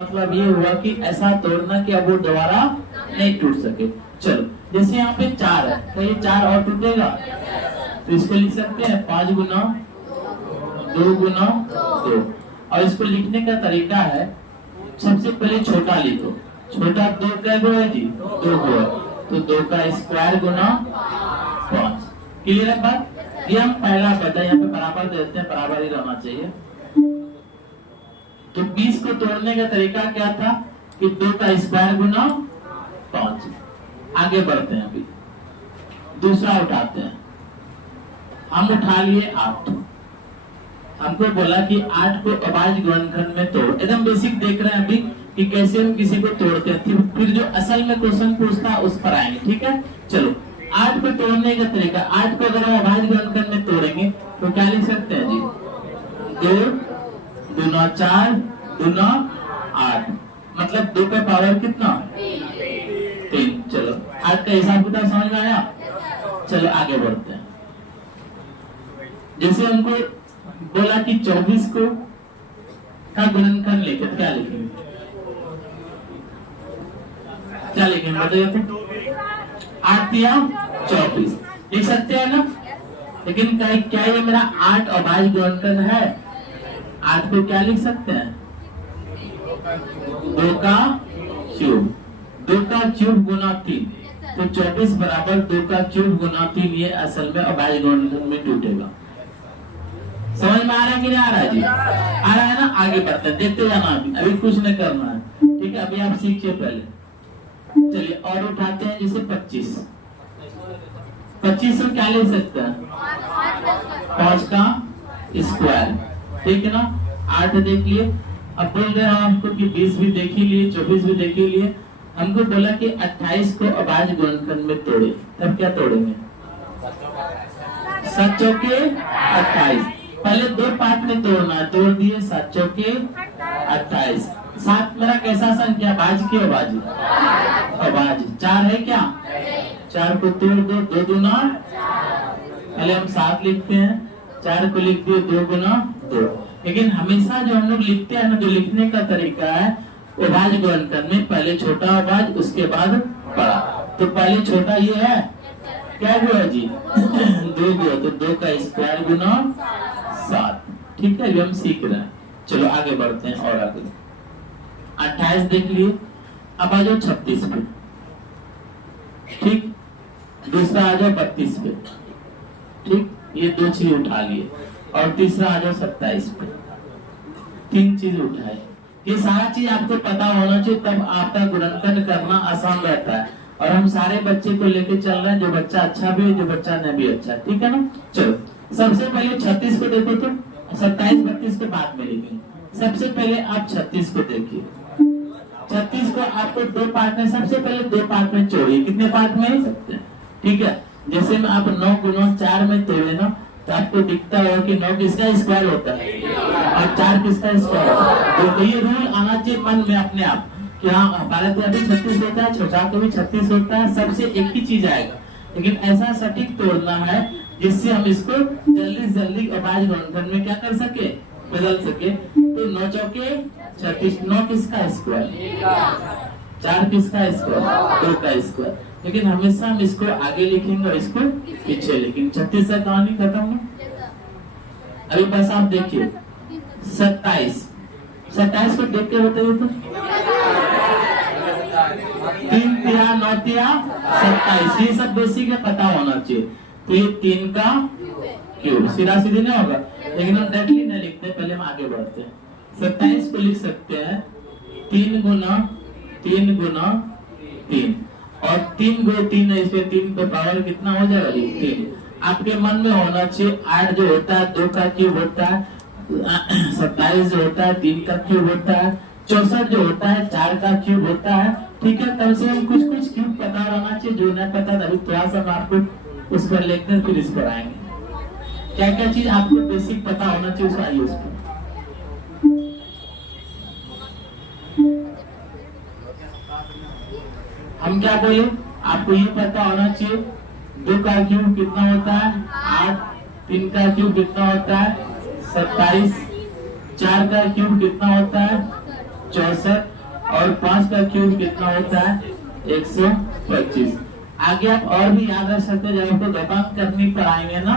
मतलब ये हुआ कि ऐसा तोड़ना कि अब वो दोबारा नहीं टूट सके। चलो जैसे यहाँ पे 4 है तो ये 4 और टूटेगा, तो इसको लिख सकते हैं 5 गुना 2 गुना 2। और इसको लिखने का तरीका है, सबसे पहले छोटा लिखो। छोटा 2 कै गो है जी? 2 गो है, तो 2 का स्क्वायर गुना 5। क्लियर है बात? ये हम पहला पता यहाँ पे बराबर देते हैं, बराबर ही रहना चाहिए। तो 20 को तोड़ने का तरीका क्या था कि 2 का स्क्वायर गुना 5। आगे बढ़ते हैं, अभी दूसरा उठाते हैं। हम उठा लिए 8। हमको बोला कि 8 को अभाज्य गुणनखंड में तोड़। एकदम बेसिक देख रहे हैं अभी कि कैसे हम किसी को तोड़ते हैं, फिर जो असल में क्वेश्चन पूछता है उस पर आएंगे। ठीक है, चलो 8 को तोड़ने का तरीका। 8 को अगर हम अभाज्य गुणनखंड में तोड़ेंगे तो क्या लिख सकते हैं जी? 2 दूना 4 दूना 8, मतलब 2 का पावर कितना? 3। चलो 8 का हिसाब कितना समझ में आया? चलो आगे बढ़ते हैं। जैसे हमको बोला कि 24 को का गुणनखंड लेके क्या लिखेंगे? क्या लिखेंगे बताइए तो? 8 या 24 लिख सकते हैं ना? लेकिन क्या ये मेरा 8 अभाज्य गुणनखंड है? 8 को क्या लिख सकते हैं? 2 का क्यूब। 2 का क्यूब गुना 3, तो 24 बराबर 2 का क्यूब गुना 3। ये असल में अभाज्य गुणनखंड में टूटेगा। समझ में आ रहा है कि नहीं आ रहा है जी? आ रहा है ना? आगे बढ़ते हैं, देखते जाना। अभी कुछ नहीं करना है, ठीक है? अभी आप सीखिए पहले। चलिए और उठाते हैं, जैसे 25। 25 को क्या ले सकते हैं? 5 का स्क्वायर, ठीक है ना? 8 देख लिए। अब बोल रहे हैं आपको कि 20 भी देख ही लिए, 24 भी देख ही लिए। हमको बोला कि 28 को अभाज्य गुणनखंड में तोड़े, तब क्या तोड़ेंगे? 7 चौके 28। पहले 2 पार्ट में तोड़ना है, तोड़ दिए। 7 चौके 28। 7 मेरा कैसा संख्या? भाज्य की अभाज्य? अभाज्य। 4 है क्या? 4 को तोड़ दो, 2 दूना। पहले हम 7 लिखते हैं, 4 को लिख दिए 2 गुना 2। लेकिन हमेशा जो हम लोग लिखते हैं ना, जो लिखने का तरीका है अभाज्य गुणनखंड में, पहले छोटा अभाज्य उसके बाद बड़ा। तो पहले छोटा ये है, क्या हुआ जी? 2 हुआ, तो 2 का स्क्वायर गुना 7। ठीक है, ये हम सीख रहे हैं। चलो आगे बढ़ते हैं और आगे। 28 देख लिए। अब आ जाओ 36 पे, ठीक? दूसरा आ जाओ 32 पे, ठीक? ये 2 चीज उठा लिए। और तीसरा आ जाओ 27 पे। 3 चीज उठाए। ये सारा चीज आपको पता होना चाहिए, तब आपका गुणनखंड करना आसान रहता है। और हम सारे बच्चे को लेके चल रहे हैं, जो बच्चा अच्छा भी है, जो बच्चा नहीं भी अच्छा, ठीक है ना? चलो सबसे पहले 36 को देखो, तो 27 32 के बाद में लिखेंगे। सबसे पहले आप 36 को देखिए। 36 को आपको 2 पार्ट में, सबसे पहले 2 पार्ट में तोड़िए। कितने पार्ट में सकते हैं? ठीक है, जैसे में आप 9 गुना 4 में तोड़े ना, तो आपको दिखता है कि 9 किसका स्क्वायर होता है और 4 किसका स्क्वायर होता है। तो ये रूल आना चाहिए मन में अपने आप कि हाँ हमारे तो अभी 36 होता है, छोटा को भी 36 होता है, सबसे एक ही चीज आएगा। लेकिन ऐसा सटीक तोड़ना है जिससे हम इसको जल्दी से जल्दी अभाज्य गुणनखंड में क्या कर सके? बदल सके। तो 9 चौके 36। 9 किसका स्क्वायर? 4 किसका स्क्वायर? 2 का स्क्वायर। लेकिन हमेशा हम इसको आगे लिखेंगे और इसको पीछे लिखेंगे। 36 से कहानी खत्म है। अभी बस आप देखिए 27। 27 को देख के बताइए तो 3 3 9 3 27। ये सब बेसिक है, पता होना चाहिए। तो ये 3 का क्यूब, सीधा सीधी नहीं होगा, लेकिन हम डायरेक्टली नहीं लिखते, पहले हम आगे बढ़ते हैं। 27 को लिख सकते हैं 3 गुना 3 गुना 3। और 3 गो 3 है, इसमें 3 का पावर कितना हो जाएगा? 3। आपके मन में होना चाहिए 8 जो होता है 2 का क्यूब होता है, 27 जो होता है 3 का क्यूब होता है, 64 जो होता है 4 का क्यूब होता है। ठीक है, तब से हम कुछ क्यूब पता रहना चाहिए। जो नहीं पता अभी थोड़ा सा आपको उस पर लेकर फिर इस पर आएंगे। क्या क्या चीज आपको बेसिक पता होना चाहिए, उसको आइए उस पर। हम क्या बोले? आपको ये पता होना चाहिए 2 का क्यूब कितना होता है? 8। 3 का क्यूब कितना होता है? 27। 4 का क्यूब कितना होता है? 64 और 5 का क्यूब कितना होता है 125। आगे आप और भी याद रख सकते हैं, जब आपको घटांक करनी पढ़ाएंगे ना,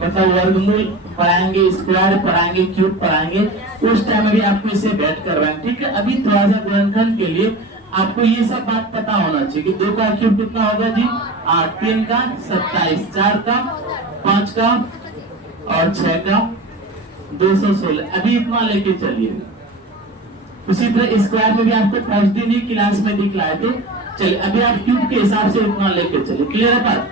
मतलब वर्गमूल पढ़ाएंगे, स्क्वायर पढ़ाएंगे, क्यूब पढ़ाएंगे, उस टाइम भी आपको इसे बैठ करवाएंगे। ठीक है, अभी थोड़ा सा गुणनखंड के लिए आपको ये सब बात पता होना चाहिए कि 2 का क्यूब कितना होगा जी 8, 3 का 27, 4 का 5 का और 6 का 216। अभी इतना लेके चलिए। उसी तरह स्क्वायर में भी आपको फर्स्ट दिन ही क्लास में दिखलाए थे। चलिए अभी आप क्यूब के हिसाब से इतना लेके चलिए। क्लियर है बात?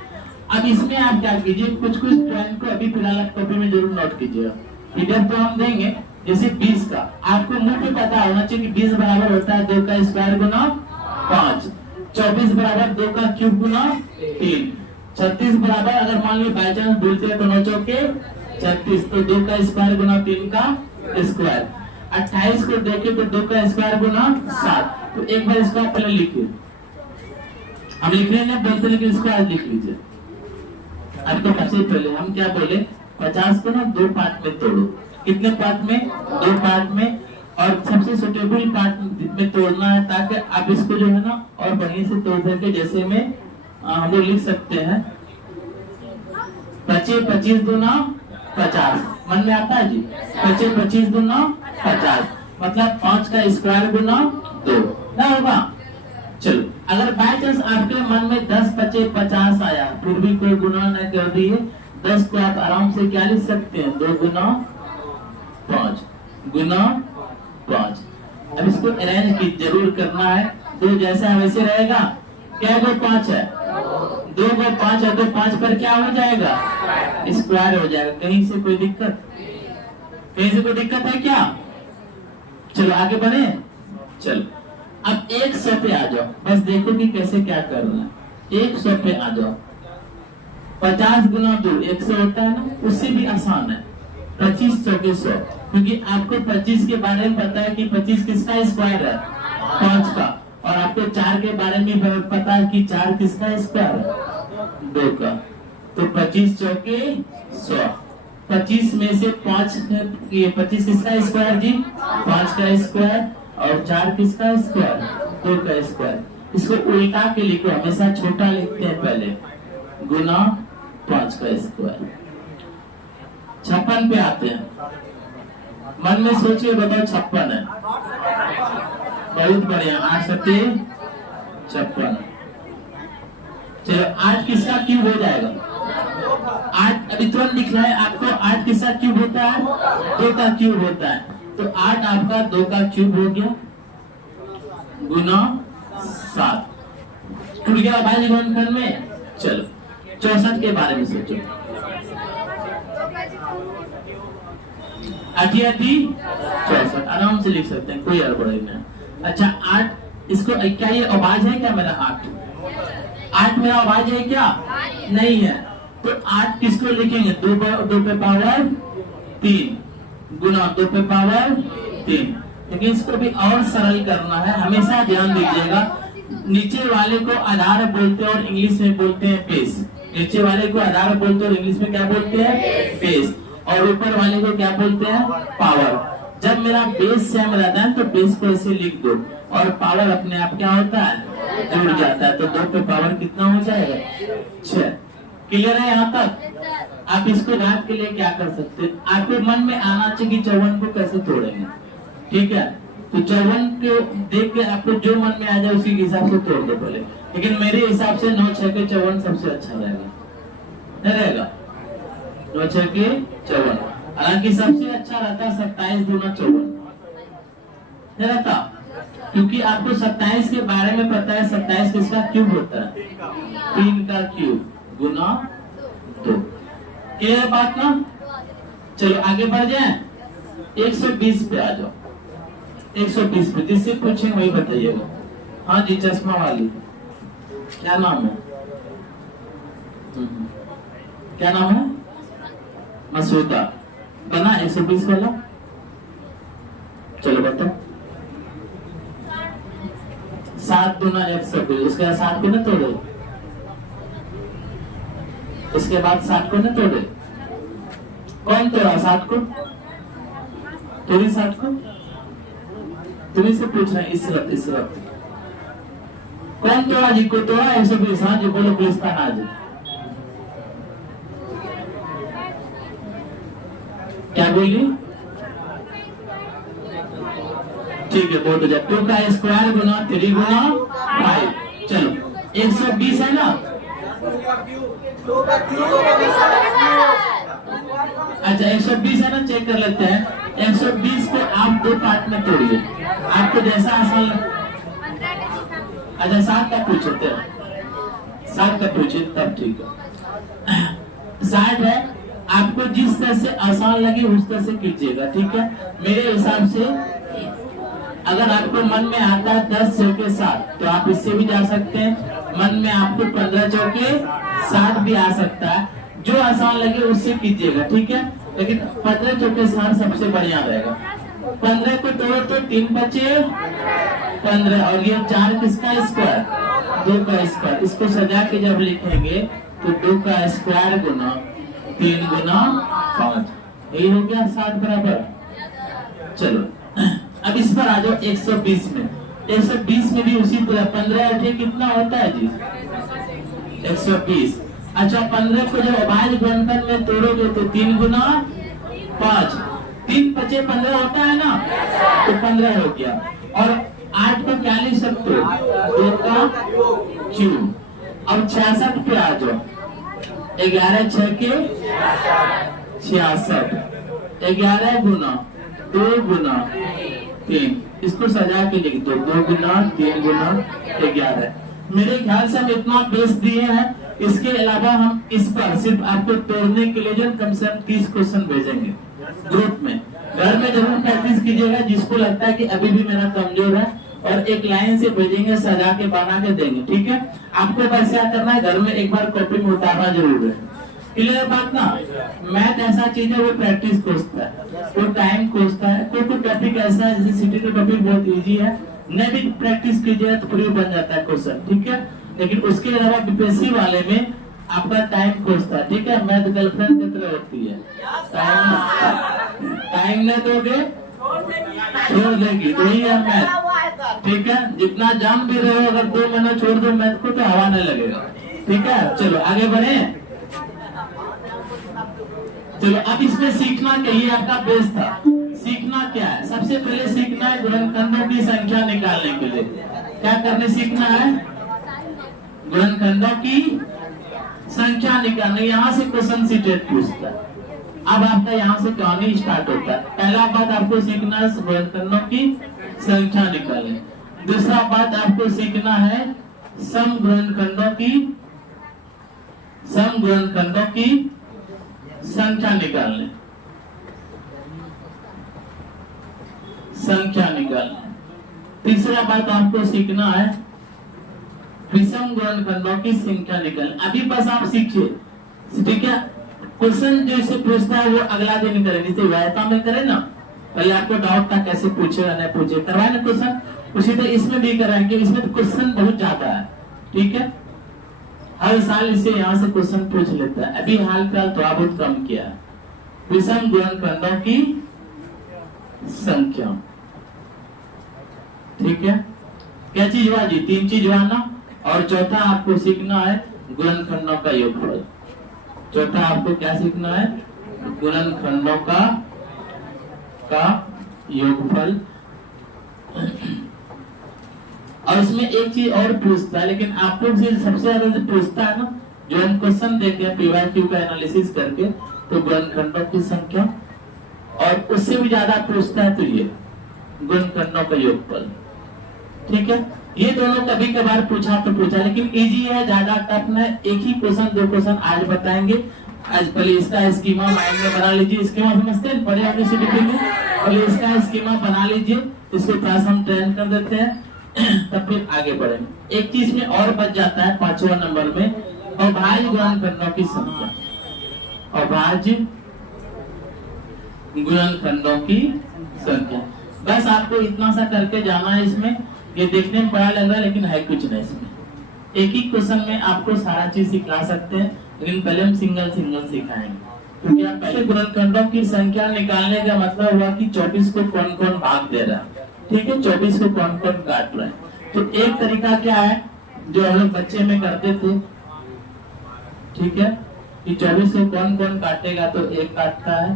अब इसमें आप क्या कीजिए, कुछ पॉइंट को अभी फिलहाल आप कॉपी में जरूर नोट कीजिएगा। पीडीएफ तो हम देंगे, जैसे 20 का आपको मुंह पे पता होना चाहिए कि 20 बराबर होता है 2 का स्क्वायर गुना 5, 24 बराबर 2 का क्यूब गुना 3, 36 बराबर अगर मान लीजिए बाई चांस भूलते हैं तो 9 चौके 36, तो 2 का स्क्वायर गुना 3 का स्क्वायर। 28 को देखे तो 2 का स्क्वायर गुना 7। तो एक बार इसको आप पहले लिखिए, हम लिख रहे हैं बोलते लेकिन इसको आज लिख लीजिए। अब तो सबसे पहले हम क्या बोले, 50 को ना 2 पार्ट में तोड़ो। कितने पार्ट में? 2 पार्ट में, और सबसे सुटेबल पार्ट में तोड़ना है ताकि आप इसको जो है ना और बढ़िया से तोड़ सके। जैसे में हम लोग लिख सकते हैं 25 25 दूना 50। मन में आता है जी? 25 25 दूना 50 मतलब 5 का स्क्वायर गुना 2 ना होगा। चलो अगर बाय चांस आपके मन में 10 25 50 आया फिर भी कोई गुना न कर दिए, 10 को आप आराम से क्या लिख सकते हैं 2 गुना 5 गुना 5। अब इसको अरेंज की जरूर करना है, 2 जैसा वैसे रहेगा। क्या 2 5 है, 2 को 5 है तो 5 पर क्या हो जाएगा स्क्वायर हो जाएगा। कहीं से कोई दिक्कत, कहीं से कोई दिक्कत है क्या? चलो आगे बढ़े। चलो अब 100 पे आ जाओ, बस देखो कि कैसे क्या करना है। 100 पे आ जाओ, 50 गुना 2 100 होता है ना, उससे भी आसान है 25 चौके 100, क्योंकि आपको 25 के बारे में पता है कि 25 किसका स्क्वायर है 5 का, और आपको 4 के बारे में पता है कि 4 किसका स्क्वायर है 2 का। तो 25 चौके 100, 25 में से 5 ये 25 किसका स्क्वायर जी 5 का स्क्वायर, और 4 किसका स्क्वायर 2 का स्क्वायर। इसको उल्टा के लिखो, हमेशा छोटा लिखते हैं पहले, गुना 5 का स्क्वायर। 56 पे आते हैं, मन में सोचिए बताओ 56 है, बहुत बढ़िया 8 सत्ते 56। चलो 8 किसका क्यूब हो जाएगा 8, अभी तुरंत दिख रहा है आपको 8 किसका क्यूब होता है 2 का क्यूब होता है। तो 8 आपका 2 का क्यूब हो गया गुना 7, टूट गया भाई गुणनखंड में। चलो 64 के बारे में सोचो, 8 64 आराम से लिख सकते हैं, कोई गड़बड़ नहीं। अच्छा 8 इसको क्या ये आवाज है क्या मेरा 8 मेरा आवाज है क्या नहीं है, तो 8 किसको लिखेंगे 2 पे पावर 3 गुना 2 पे पावर 3। लेकिन इसको भी और सरल करना है, हमेशा ध्यान दीजिएगा। नीचे वाले को आधार बोलते हैं और इंग्लिश में बोलते हैं बेस। नीचे वाले को आधार बोलते हैं और इंग्लिश में क्या बोलते हैं बेस, और ऊपर वाले को क्या बोलते हैं पावर। जब मेरा बेस सेम रहता है तो बेस को ऐसे लिख दो, और पावर अपने आप क्या होता है जुड़ जाता है। तो 2 पे पावर कितना हो जाएगा 6। क्लियर है यहाँ तक? आप इसको रात के लिए क्या कर सकते हैं, आपके मन में आना चाहिए कि 54 को कैसे तोड़ेंगे। ठीक है, तो 54 को देख के आपको जो मन में आ जाए उसी के हिसाब से तोड़ दो पहले। लेकिन मेरे हिसाब से 9 6 के 54 सबसे अच्छा रहेगा, नहीं रहेगा 9 6 के 54। हालांकि सबसे अच्छा रहता 27 दूना 54 नहीं रहता, क्योंकि आपको 27 के बारे में पता है 27 किसका क्यूब होता है 3 का क्यूब गुना 2। क्लियर बात ना? चलो आगे बढ़ जाए, 120 पे आ जाओ। 120 पे जिससे पूछेंगे वही बताइएगा। हाँ जी चश्मा वाली, क्या नाम है? क्या नाम है? मसूदा। बना 120 वाला? चलो बताओ। 7 दूना 120, उसके बाद 7 को न तोड़े, उसके बाद 7 को न तोड़े। कौन तोड़ा 7 को? तोड़ी 7 को? तुम्हें से पूछ रहे हैं इसरत कौन तोड़ा जी को तोड़ा 120? हाँ जी बोलो गुलिस्तान आज क्या बोली? ठीक है बहुत हो जाए। 2 का स्क्वायर गुना 3 गुना 5, चलो 120 है ना। अच्छा 120 है ना, चेक कर लेते हैं। 120 को आप 2 पार्ट में तोड़िए, आपको जैसा आसान लगे। अच्छा 7 का पूछे थे, 7 का पूछे तब ठीक है। 60 है, आपको जिस तरह से आसान लगे उस तरह से कीजिएगा, ठीक है। मेरे हिसाब से अगर आपको मन में आता है 10 चौके 7 तो आप इससे भी जा सकते हैं। मन में आपको 15 चौके 7 भी आ सकता है, जो आसान लगे उससे कीजिएगा, ठीक है। लेकिन 15 चौके 7 सबसे बढ़िया रहेगा। 15 को तोड़ो तो 3 बचे 15, और ये 4 किसका स्क्वायर? 2 का स्क्वायर। इसको सजा के जब लिखेंगे तो 2 का स्क्वायर गुना 3 गुना 5, यही हो गया 60 बराबर। चलो अब इस पर आ जाओ 120 में। 120 में भी उसी तरह 15 8 कितना होता है जी? 120। अच्छा 15 को जब अभाज्य गुणनखंड में तोड़ोगे तो 3 गुना 5, 3 बचे 15 होता है ना, तो 15 हो गया। और 8 को क्या लिख सकते हो? 2 का क्यूब। अब 66 पे आ जाओ। 11 6 के 66, 11 गुना 2 गुना 3, इसको सजा के लिख दो 2 गुना 3 गुना 11। मेरे ख्याल से हम इतना बेस दिए हैं। इसके अलावा हम इस पर सिर्फ आपको तोड़ने के लिए जो कम से कम 30 क्वेश्चन भेजेंगे ग्रुप में। घर में जरूर प्रैक्टिस कीजिएगा, जिसको लगता है कि अभी भी मेरा कमजोर है, और एक लाइन से भेजेंगे, सजा के बना के देंगे, ठीक है। आपको बस क्या करना है, घर में एक बार कॉपी में उतारना जरूर है। क्लियर बात ना। मैथ ऐसा चीज है, वो प्रैक्टिस खोजता है, वो टाइम खोजता है। कोई टॉपिक ऐसा है, जैसे सिटी का टॉपिक बहुत इजी है, न भी प्रैक्टिस कीजिए तो पूरी बन जाता है क्वेश्चन, ठीक है। लेकिन उसके अलावा बीपीएससी वाले में आपका टाइम खोजता है, ठीक है। मैथ गर्लफ्रेंड की तरह होती है, टाइम न दोगे छोड़ देगी, वही है मैथ, ठीक है। जितना जान भी रहे हो, अगर 2 महीना छोड़ दो मैथ को तो हवा नहीं लगेगा, ठीक है। चलो आगे बढ़े। चलो अब इसमें सीखना क्या, ये आपका बेस था। सीखना क्या है? सबसे पहले सीखना है गुणनखंडों की संख्या निकालने के लिए क्या करने सीखना है? गुणनखंडों की संख्या निकालने। यहाँ से क्वेश्चन सीटेड पूछता है। अब आपका यहाँ से कहानी स्टार्ट होता है। पहला बात आपको सीखना है गुणनखंडों की संख्या निकालने। दूसरा बात आपको सीखना है सम गुणनखंडों की संख्या निकालने। तीसरा बात आपको सीखना है विषम गुणनखंडों की संख्या निकालने। अभी बस आप सीखिए, ठीक है। क्वेश्चन जो इसे पूछता है वो अगला दिन करें, जैसे वायता में करें ना, पहले आपको डाउट था कैसे पूछे या नहीं पूछे, करवाए ना क्वेश्चन, उसी तरह इसमें भी कराएंगे। इसमें तो क्वेश्चन बहुत ज्यादा है, ठीक है। हर साल इसे यहाँ से क्वेश्चन पूछ लेता है। अभी हाल फिलहाल थोड़ा बहुत कम किया है। विषम गुणनखंडों की संख्या, ठीक है। क्या चीज हुआ जी? 3 चीज हुआ ना। और चौथा आपको सीखना है गुणनखंडों का योगफल। चौथा आपको क्या सीखना है? गुणनखंडों का योगफल। और इसमें एक चीज और पूछता है, लेकिन आप लोग से सबसे ज्यादा जो पूछता है ना, जो हम क्वेश्चन देते हैं पीवाईक्यू का एनालिसिस करके, तो गुणनखंडों की संख्या, और उससे भी ज्यादा पूछता है तो ये गुणनखंडों का योगफल, ठीक है। ये दोनों कभी कभार पूछा तो पूछा, लेकिन इजी है, ज्यादा टफ नहीं। एक ही क्वेश्चन 2 क्वेश्चन आज बताएंगे। आज पहले इसका स्कीमा माइंड में बना लीजिए। स्कीमा समझते हैं, पढ़े आपने सीडीपी में? पहले इसका स्कीमा बना लीजिए, इसको थोड़ा हम ट्रेन कर देते हैं, तब फिर आगे बढ़ेंगे। एक चीज में और बच जाता है 5वां नंबर में, अभाज्य गुणनखंडों की संख्या। अभाज्य गुणनखंडों की संख्या। बस आपको इतना सा करके जाना है। इसमें ये देखने में बड़ा लग रहा है, लेकिन है कुछ नहीं। इसमें एक ही क्वेश्चन में आपको सारा चीज सिखा सकते हैं, लेकिन पहले हम सिंगल सिखाएंगे। क्योंकि आप पहले गुणनखंडों की संख्या निकालने का मतलब हुआ कि 24 को कौन कौन भाग दे रहा है। ठीक है, 24 को कौन कौन काट रहे हैं। तो एक तरीका क्या है जो हम लोग बच्चे में करते थे, ठीक है, कि 24 को कौन कौन काटेगा, तो 1 काटता है,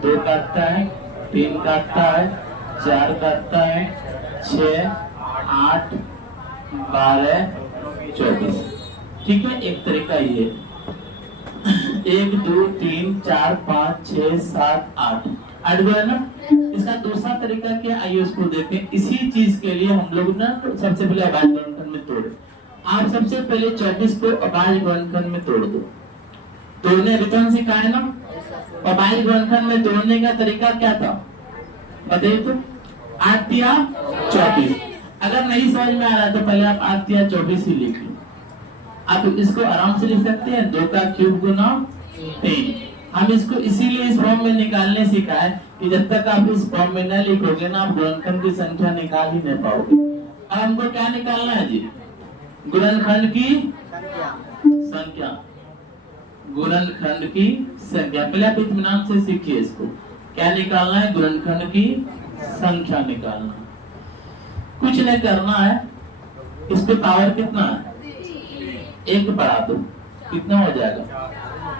2 काटता है, 3 काटता है, 4 काटता है, 6, 8, 12, 24। ठीक है, एक तरीका ये 1 2 3 4 5 6 7 8 8 गया ना। इसका दूसरा तरीका क्या, आइए उसको देखें। इसी चीज के लिए हम लोग ना सबसे पहले आवाज गुणनखंड में तोड़े। आप सबसे पहले 24 को आवाज गुणनखंड में तोड़ दो। तोड़ने रिटर्न सिखाया है ना। आवाज गुणनखंड में तोड़ने का तरीका क्या था बताइए तो। 8 या 24। अगर नहीं समझ में आ रहा तो पहले आप 8 या 24 ही लिख लो। आप इसको आराम से लिख सकते हैं, 2 का क्यूब गुना 3। हम इसको इसीलिए इस फॉर्म में निकालने सिखाए कि जब तक आप इस फॉर्म में न लिखोगे ना, आप गुणनखंड की संख्या निकाल ही नहीं पाओगे। अब हमको क्या निकालना है जी, गुणनखंड की संख्या। गुणनखंड की संख्या पहले आप इत्मीनान से सीखिए इसको। क्या निकालना है, गुणनखंड की संख्या निकालना। कुछ नहीं करना है, इस पे पावर कितना है, 1 बढ़ा दो, कितना हो जाएगा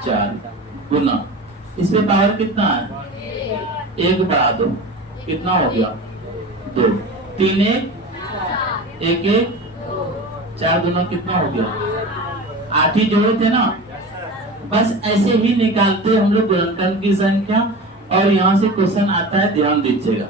4 गुना। इस पे पावर कितना है, 1 बढ़ा दो, कितना हो गया 2। 3 1 1 4 गुना कितना हो गया 8 ही जोड़े थे ना। बस ऐसे ही निकालते हम लोग गुणनखंड की संख्या। और यहाँ से क्वेश्चन आता है, ध्यान दीजिएगा,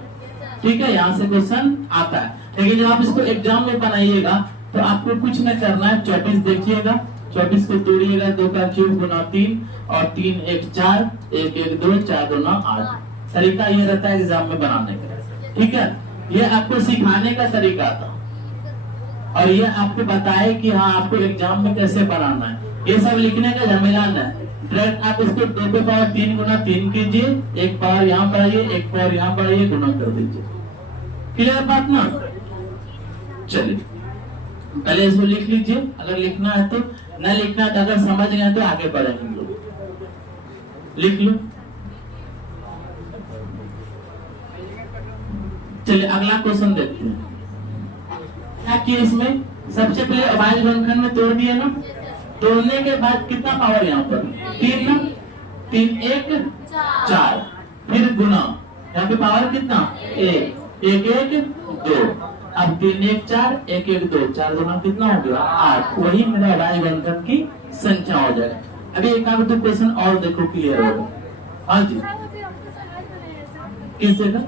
ठीक है, यहाँ से क्वेश्चन आता है। लेकिन जब आप इसको एग्जाम में बनाइएगा तो आपको कुछ नहीं करना है। 24 देखिएगा, 24 को तोड़िएगा, 2 का क्यूब गुना 3 और 3 1 4 1 1 2 4 2 9 8। तरीका ये रहता है एग्जाम में बनाने का, ठीक है। ये आपको सिखाने का तरीका था और ये आपको बताए कि हाँ आपको एग्जाम में कैसे बनाना है। ये सब लिखने का झमेला नहीं, डायरेक्ट आप इसको 2 पे पावर 3 गुना 3 कीजिए, 1 पावर यहाँ बढ़ाइए, 1 पावर यहाँ बढ़ाइए, गुना कर दीजिए। क्लियर बात ना। चलिए पहले इसको लिख लीजिए, अगर लिखना है तो, न लिखना है तो अगर समझ गए तो आगे बढ़ेंगे हम लोग। लिख लो। चलिए अगला क्वेश्चन देखते हैं। क्या किया इसमें, सबसे पहले आवाज गुणनखंड में तोड़ दिया ना। तोड़ने के बाद कितना पावर यहाँ पर 3 ना, 3 1 4, फिर गुना, यहाँ पे पावर कितना 1 1 1 2। अब 3 1 4 1 1 2 4 गुना कितना हो गया 8। वही मेरा आवाज गुणनखंड की संख्या हो जाएगा। अभी एक आध दो क्वेश्चन और देखो क्लियर होगा। हाँ जी, किस जगह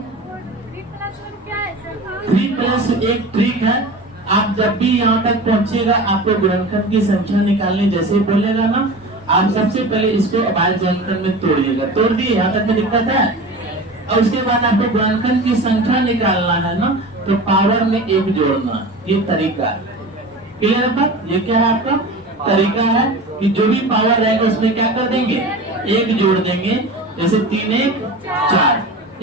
3+ एक ट्रिक है। आप जब भी यहाँ तक पहुंचेगा, आपको गुणनखंड की संख्या निकालने जैसे बोलेगा ना, आप सबसे पहले इसको आवाज गुणनखंड में तोड़िएगा। तोड़ दिए, यहाँ तक में दिक्कत है। और उसके बाद आपको गुणनखंड की संख्या निकालना है ना, तो पावर में 1 जोड़ना, ये तरीका है। क्लियर है बात। ये क्या है आपका तरीका है कि जो भी पावर रहेगा उसमें क्या कर देंगे 1 जोड़ देंगे। जैसे 3 1 4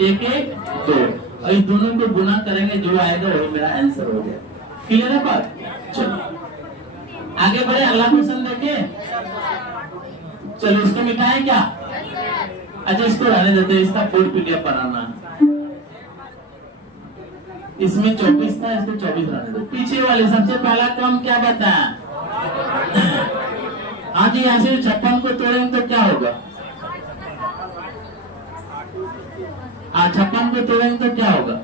1 1 2, और इस दोनों को गुना करेंगे, जो आएगा वही मेरा आंसर हो गया। क्लियर है बात। चलो आगे बढ़े, अगला क्वेश्चन देखिए। चलो इसको मिटाए क्या, अच्छा इसको रहने देते, इसका फुल PDF बनाना है। इसमें 24 था, इसको 24 रहने दो। पीछे वाले सबसे पहला काम क्या बताया, हाँ जी, यहाँ से 56 को तोड़ेंगे तो क्या होगा, हाँ 56 को तोड़ेंगे तो क्या होगा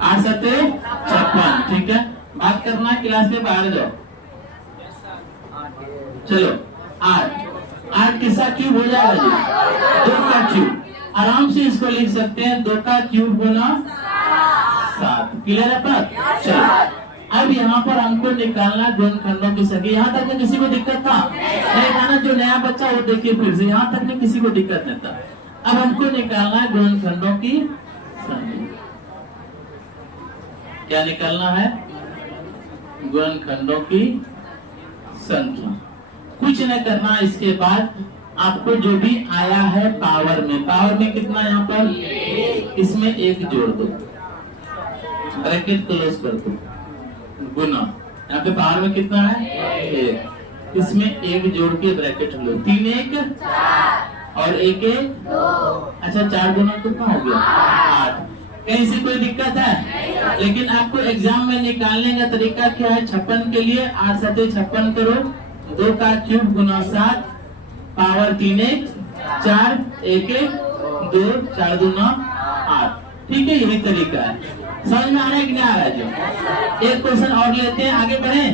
8 7 56। ठीक है, बात करना है, क्लास के बाहर जाओ। चलो 8 किसका क्यूब हो जाएगा जी, 2 का क्यूब। आराम से इसको लिख सकते हैं, 2 का क्यूब गुना 7। क्लियर है बात। चलो अब यहाँ पर हमको निकालना गुणनखंडों की संख्या। यहाँ तक में किसी को दिक्कत था नहीं था ना, जो नया बच्चा वो देखिए फिर से, यहाँ तक में किसी को दिक्कत नहीं था। अब हमको निकालना है गुणनखंडों की संख्या। क्या निकालना है, गुणनखंडों की संख्या। कुछ न करना, इसके बाद आपको जो भी आया है पावर में कितना यहाँ पर, इसमें 1 जोड़ दो, ब्रैकेट क्लोज कर दो, गुना। यहाँ पे पावर में कितना है 1, इसमें एक जोड़ के ब्रैकेट लो, 3 1 और 1 1 2। अच्छा 4 दूना कितना हो गया 8। कहीं से कोई दिक्कत है? लेकिन आपको एग्जाम में निकालने का तरीका क्या है? 56 के लिए 8 7 56 करो, 2 का क्यूब गुना 7 पावर 3 1 4 1 1 2 4 दूना 8। ठीक है, यही तरीका है। समझ में आ रहा है कि नहीं आ रहा है? जो एक क्वेश्चन और लेते हैं, आगे बढ़े।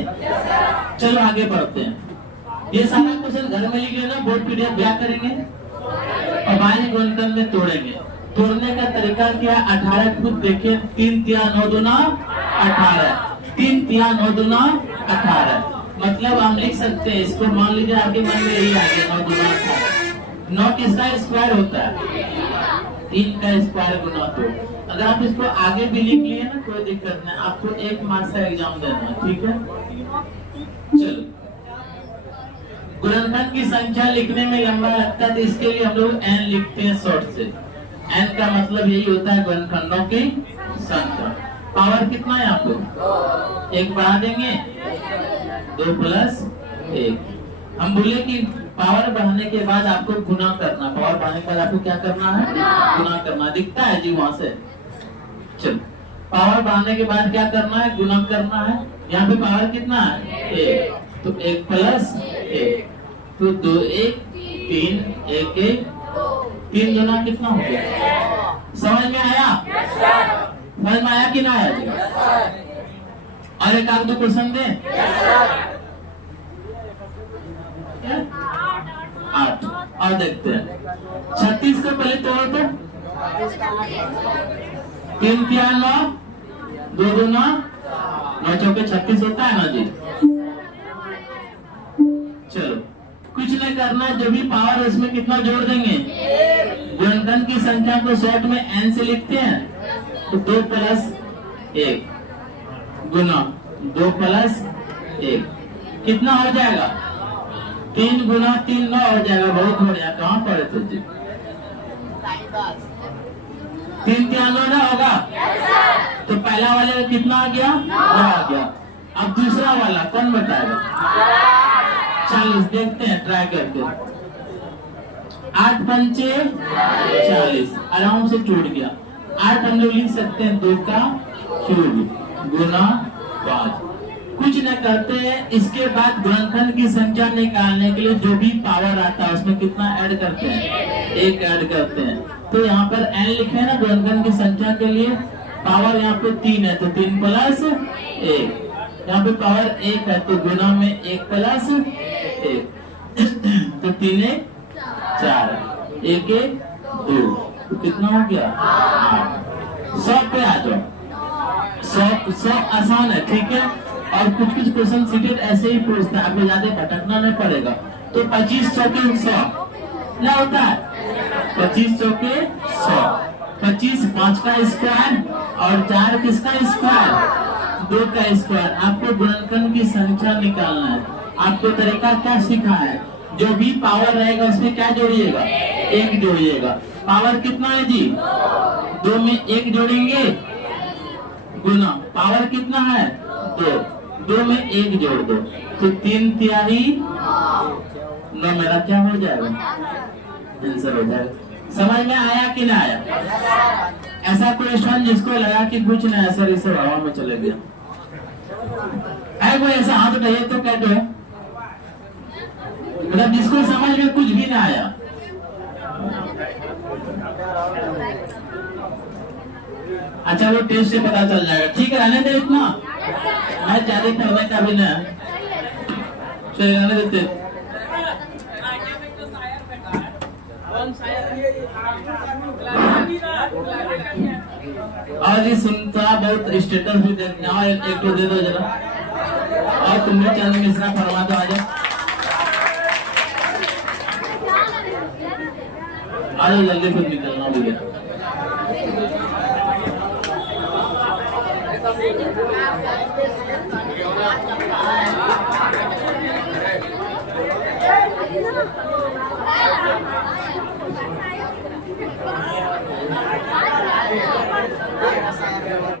चलो आगे बढ़ते हैं। ये सारा क्वेश्चन घर में लिख लेना, बोर्ड PDF क्या करेंगे और बाई गुणनखंड में तोड़ेंगे। तोड़ने का तरीका क्या? 18 खुद देखिए, 3 तिया 9 दूना 18, 3 तिया 9 दूना 18। मतलब हम लिख सकते हैं इसको, मान लीजिए आपके मन में यही आ गया 9 दूना 18। 9 किसका स्क्वायर होता है? 3 का स्क्वायर गुना 2। अगर आप इसको आगे भी लिख लिए ना कोई दिक्कत नहीं, आपको 1 मार्क्स का एग्जाम देना है। ठीक है, चलो गुणनखंड की संख्या लिखने में लंबा लगता है, तो इसके लिए हम लोग n लिखते हैं शॉर्ट से। n का मतलब यही होता है गुणनखंडों की संख्या। पावर कितना है आपको? 1 बढ़ा देंगे, 2 प्लस 1। हम बोले कि पावर बढ़ाने के बाद आपको गुना करना, पावर बढ़ाने के बाद आपको क्या करना है? गुना करना। दिखता है जी वहां से? चलो, पावर बढ़ाने के बाद क्या करना है? गुना करना है। यहाँ पे पावर कितना है? 1, तो 1 प्लस 1, तो 2 1 3 1 1 3 गुना कितना हो गया? समझ में आया? समझ में आया कि ना आया जी? और एक आध दो क्वेश्चन दे। 8 और देखते हैं। 36 को पहले तोड़ो तो 3 तिया 9, 2 दूना 9 चौके 36 होता है ना जी। चलो कुछ नहीं करना, जो भी पावर है उसमें कितना जोड़ देंगे? गुणनखंड की संख्या को शॉर्ट में n से लिखते हैं, तो 2 प्लस 1 गुना 2 प्लस 1 कितना हो जाएगा? 3 गुना 3 9 हो जाएगा। बहुत बढ़िया, कहाँ पढ़े थे जी? 3 तिया 9 ना होगा? तो पहला वाले में कितना आ गया? 9 आ गया। अब दूसरा वाला कौन बताएगा? 40। देखते हैं ट्राई करके। 8 पंचे 40, आराम से टूट गया। 8 हम लोग लिख सकते हैं 2 का क्यूब गुना 5। कुछ न करते हैं। इसके बाद गुणनखंड की संख्या निकालने के लिए जो भी पावर आता है उसमें कितना ऐड करते हैं? 1 ऐड करते हैं। तो यहाँ पर n लिखे हैं ना गुणनखंड की संख्या के लिए। पावर यहाँ पे 3 है, तो 3 प्लस 1। यहाँ पे पावर 1 है, तो गुना में 1 प्लस 1, तो 3 1 4 1 1 2, तो कितना हो गया? 8। 100 पे आ जाओ। 100 आसान है, ठीक है। और कुछ क्वेश्चन सीटेड ऐसे ही पूछता है, आपको ज्यादा भटकना नहीं पड़ेगा। तो 25 चौके 100 क्या होता है? 25 चौके 100। 25 5 का स्क्वायर और 4 किसका स्क्वायर? 2 का स्क्वायर। आपको गुणनखंड की संख्या निकालना है। आपको तरीका क्या सीखा है? जो भी पावर रहेगा उसमें क्या जोड़िएगा? 1 जोड़िएगा। पावर कितना है जी? 2 में 1 जोड़ेंगे गुना पावर कितना है? 2 में 1 जोड़ दो, तो 3 तिहाई 9 मेरा क्या हो जाएगा? आंसर हो जाएगा। समझ में आया कि ना आया? ऐसा क्वेश्चन जिसको लगा कि कुछ नहीं सर, इसे हवा में चले गया है, कोई ऐसा हाथ उठाइए तो कहते हो, मतलब जिसको समझ में कुछ भी ना आया। अच्छा वो टेस्ट से पता चल जाएगा। ठीक है, रहने दे इतना, मैं ज्यादा पढ़ने का भी ना, चलिए रहने देते। और ये सुनता बहुत स्टेटस भी देखते हैं। एक तो दे दो जरा, और तुमने चंद मिश्रा फरमा दो। आज जल्दी फिर निकलना भी है।